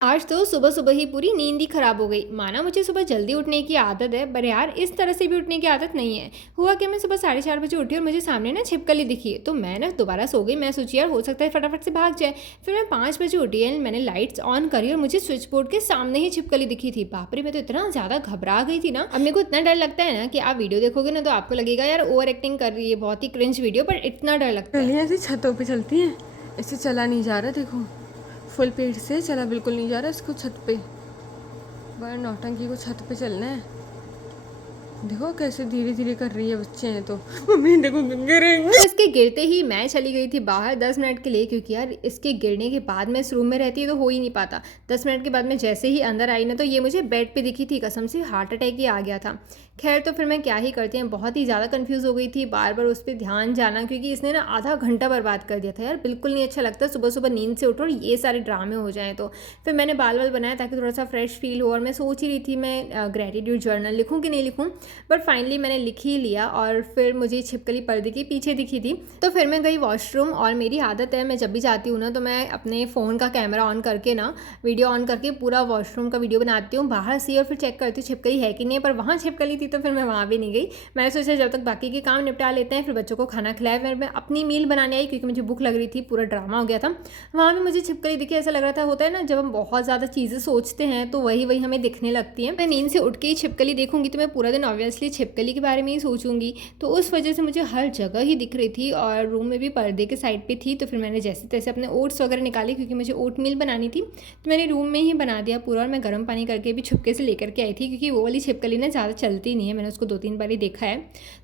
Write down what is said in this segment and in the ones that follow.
आज तो सुबह सुबह ही पूरी नींद ही खराब हो गई। माना मुझे सुबह जल्दी उठने की आदत है, पर यार इस तरह से भी उठने की आदत नहीं है। हुआ कि मैं सुबह 4:30 बजे उठी और मुझे सामने ना छिपकली दिखी, तो मैं ना दोबारा सो गई। मैं सोची यार हो सकता है फटाफट से भाग जाए। फिर मैं 5 बजे उठी है, मैंने लाइट्स ऑन करी और मुझे स्विच बोर्ड के सामने ही छिपकली दिखी थी। बाप रे, मैं तो इतना ज्यादा घबरा गई थी ना। अब मेरे को इतना डर लगता है ना कि आप वीडियो देखोगे ना तो आपको लगेगा यार ओवर एक्टिंग कर रही है, बहुत ही क्रिंज वीडियो, पर इतना डर लगता है। चलिए ऐसे छतों पे चलती हैं। इससे चला नहीं जा रहा, देखो फुल पेट से चला बिल्कुल नहीं जा रहा इसको छत पे। बड़ा नौटंकी को छत पे चलना है। देखो कैसे धीरे धीरे कर रही है, बच्चे हैं तो। मम्मी देखो गिरेंगे। तो इसके गिरते ही मैं चली गई थी बाहर 10 मिनट के लिए, क्योंकि यार इसके गिरने के बाद मैं इस रूम में रहती तो हो ही नहीं पाता। 10 मिनट के बाद मैं जैसे ही अंदर आई ना तो ये मुझे बेड पे दिखी थी, कसम से हार्ट अटैक ही आ गया था। खैर तो फिर मैं क्या ही करती हूँ, बहुत ही ज़्यादा कंफ्यूज हो गई थी, बार बार उस पर ध्यान जाना, क्योंकि इसने ना आधा घंटा बर्बाद कर दिया था यार। बिल्कुल नहीं अच्छा लगता सुबह सुबह नींद से उठो और ये सारे ड्रामे हो जाएँ तो। फिर मैंने बाल वाल बनाया ताकि थोड़ा सा फ्रेश फील हो, और मैं सोच ही रही थी मैं ग्रेटिट्यूड जर्नल लिखूँ कि नहीं लिखूँ, बट फाइनली मैंने लिख ही लिया। और फिर मुझे छिपकली पर्दे के पीछे दिखी थी, तो फिर मैं गई वॉशरूम। और मेरी आदत है, मैं जब भी जाती हूँ ना तो मैं अपने फ़ोन का कैमरा ऑन करके ना वीडियो ऑन करके पूरा वॉशरूम का वीडियो बनाती हूँ बाहर से, और फिर चेक करती हूँ छिपकली है कि नहीं। पर वहाँ छिपकली थी तो फिर मैं वहाँ भी नहीं गई। मैंने सोचा जब तक बाकी के काम निपटा लेते हैं, फिर बच्चों को खाना खिलाया, फिर मैं अपनी मील बनाने आई क्योंकि मुझे भूख लग रही थी। पूरा ड्रामा हो गया था। वहाँ भी मुझे छिपकली दिखी। ऐसा लग रहा था, होता है ना जब हम बहुत ज़्यादा चीज़ें सोचते हैं तो वही वही हमें दिखने लगती है। मैं नींद से उठ के ही छिपकली देखूंगी तो मैं पूरा दिन ऑब्वियसली छिपकली के बारे में ही सोचूंगी, तो उस वजह से मुझे हर जगह ही दिख रही थी। और रूम में भी पर्दे के साइड पे थी, तो फिर मैंने जैसे तैसे अपने ओट्स वगैरह निकाली, क्योंकि मुझे ओट मील बनानी थी, तो मैंने रूम में ही बना दिया पूरा। और मैं गर्म पानी करके भी छुपके से लेकर के आई थी, क्योंकि वो वाली छिपकली ना ज़्यादा चलती नहीं है, मैंने उसको 2-3 बार ही देखा है।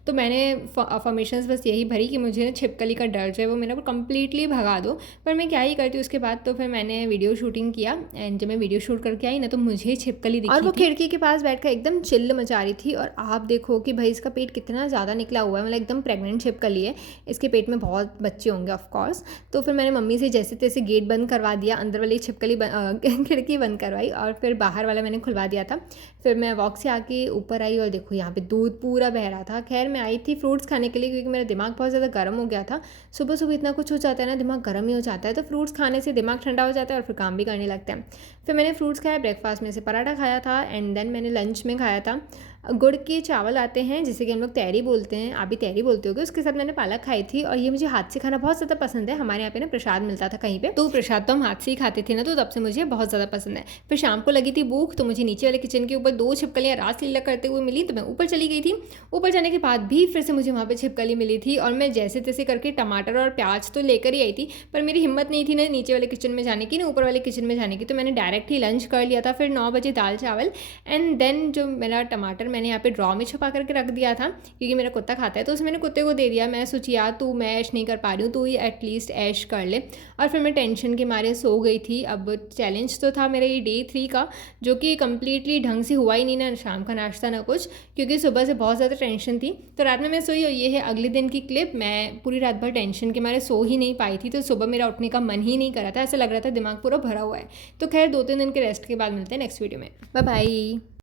तो मैंने अफर्मेशंस बस यही भरी कि मुझे ना छिपकली का डर जो है वो मेरा कंप्लीटली भगा दो। पर मैं क्या ही करती हूँ उसके बाद। तो फिर मैंने वीडियो शूटिंग किया, एंड जब मैं वीडियो शूट करके आई ना तो मुझे छिपकली दिखी, और वो खिड़की के पास बैठकर एकदम चिल्ल मचा रही थी। और आप देखो कि भाई इसका पेट कितना ज़्यादा निकला हुआ है, मतलब एकदम प्रेग्नेंट छिपकली है। इसके पेट में बहुत बच्चे होंगे ऑफ कोर्स। तो फिर मैंने मम्मी से जैसे तैसे गेट बंद करवा दिया, अंदर वाली छिपकली खिड़की बंद करवाई, और फिर बाहर वाला मैंने खुलवा दिया था। फिर मैं वॉक से आके ऊपर आई और देखो यहाँ पे दूध पूरा बह रहा था। खैर मैं आई थी फ्रूट्स खाने के लिए, क्योंकि मेरा दिमाग बहुत ज़्यादा गर्म हो गया था। सुबह सुबह इतना कुछ हो जाता है ना, दिमाग गर्म ही हो जाता है, तो फ्रूट्स खाने से दिमाग ठंडा हो जाता है और फिर काम भी करने लगता है। फिर मैंने फ्रूट्स खाया, ब्रेकफास्ट में से पराठा खाया था, एंड देन मैंने लंच में खाया था गुड़ के चावल आते हैं जिसे कि हम लोग तहरी बोलते हैं, आप भी तहरी बोलते होगे। उसके साथ मैंने पालक खाई थी, और ये मुझे हाथ से खाना बहुत ज़्यादा पसंद है। हमारे यहाँ पे ना प्रसाद मिलता था कहीं पे, तो प्रसाद तो हम हाथ से ही खाते थे ना, तो तब से मुझे बहुत ज़्यादा पसंद है। फिर शाम को लगी थी भूख, तो मुझे नीचे वाले किचन के ऊपर 2 छिपकलियाँ रासलीला करते हुए मिली, तो मैं ऊपर चली गई थी। ऊपर जाने के बाद भी फिर से मुझे वहाँ पर छिपकली मिली थी, और मैं जैसे तैसे करके टमाटर और प्याज तो लेकर ही आई थी, पर मेरी हिम्मत नहीं थी ना नीचे वाले किचन में जाने की ना ऊपर वाले किचन में जाने की, तो मैंने डायरेक्ट ही लंच कर लिया था। फिर 9 बजे दाल चावल, एंड देन जो मेरा टमाटर मैंने यहाँ पे ड्रॉ में छुपा करके रख दिया था, क्योंकि मेरा कुत्ता खाता है, तो उसे मैंने कुत्ते को दे दिया। मैं सोची यार तू मैं ऐश नहीं कर पा रही हूँ, तू ही एटलीस्ट ऐश कर ले। और फिर मैं टेंशन के मारे सो गई थी। अब चैलेंज तो था मेरा ये डे 3 का, जो कि कम्प्लीटली ढंग से हुआ ही नहीं, ना शाम का नाश्ता ना कुछ, क्योंकि सुबह से बहुत ज़्यादा टेंशन थी। तो रात में मैं सोई, और ये है अगले दिन की क्लिप। मैं पूरी रात भर टेंशन के मारे सो ही नहीं पाई थी, तो सुबह मेरा उठने का मन ही नहीं करा था, ऐसा लग रहा था दिमाग पूरा भरा हुआ है। तो खैर 2-3 दिन के रेस्ट के बाद मिलते हैं नेक्स्ट वीडियो में। Bye bye.